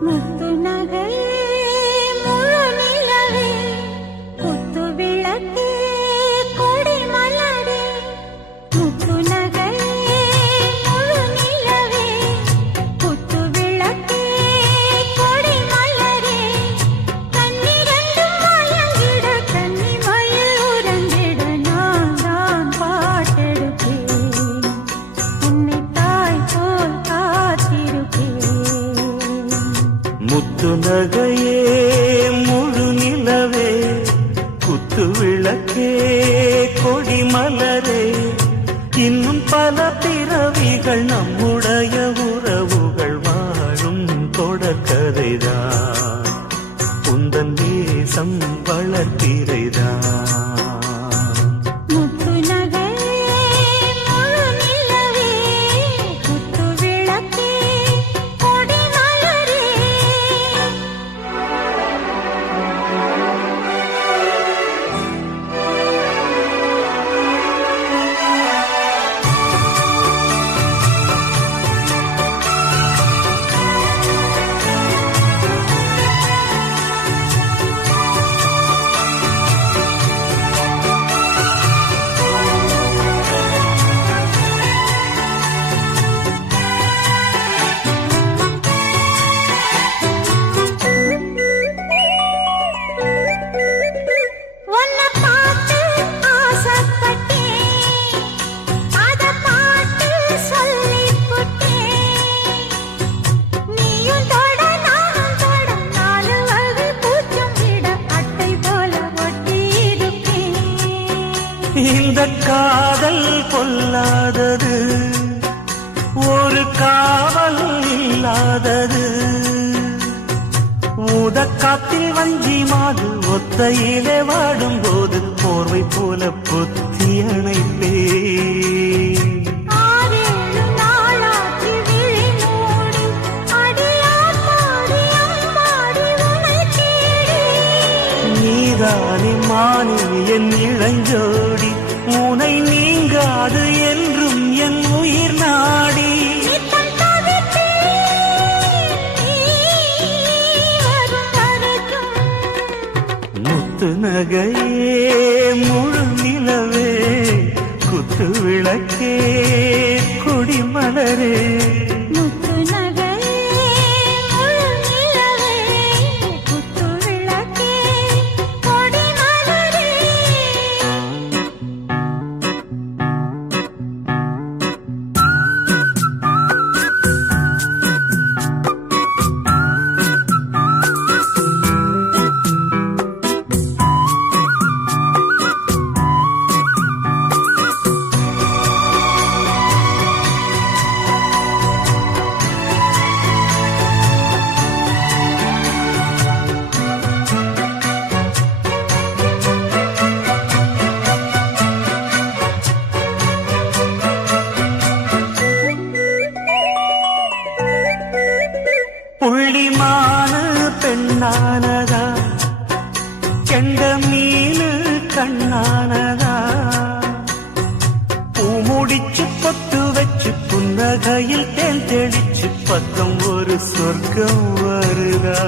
முத்து நகையே முழு நிலவே குத்து விளக்கே கொடி மலரே முத்து நகையே முழு நிலவே குத்து விளக்கே கொடி மலரே கண்ணிரண்டும் மயங்கிட கன்னி மயில் உறங்கிட நான் தான் பாட்டெடுப்பேன் உன்னை தாய் போல் காத்திருப்பேன் முத்து நகையே முழு நிலவே குத்து விளக்கே கொடி மலரே இன்னும் பல பிறவிகள் நம்முடைய உறவுகள் வாழும் தொடர்கதைதான் உந்தன் தேசம் வளர்த்திரைதான் முத்து நகையே முழு நிலவே குத்து விளக்கே கொடி மலரே உன்னை பார்த்து ஆசைப்பட்டேன் அத பாட்டு சொல்லிப் புட்டேன் நீயும் தொட நானும் தொட நாலு வகை பூச்சம் விட அட்டை போல ஒட்டி இருப்பேன் இந்த காதல் பொல்லாதது ஒரு காவல் இல்லாதது ஊதக்காத்தில் வஞ்சி மாது ஒத்தையிலே வாடும்போது போர்வை போல பொத்தி அணைப்பேன் ஆறேழு நாளாச்சு விழி மூடி அடியார் பாடி அம்மாடி உன்னை தேடி நீதானே மானே என் இளஞ்சோடி உனை நீங்காது என்றும் என் உயிர் நாடி நித்தம் தவித்தேன் நீ வரும் வரைக்கும் முத்து நகையே முழு நிலவே குத்து விளக்கே கொடி மலரே முத்து நகையே முழு நிலவே குத்து விளக்கே கொடி மலரே புள்ளிமான பெண்ணானதா கெண்ட மீனு கண்ணானதா பூ முடிச்சு பொட்டு வச்சு புன்னகையில் தேன் தெளிச்சு பக்கம் ஒரு சொர்க்கம் வருதா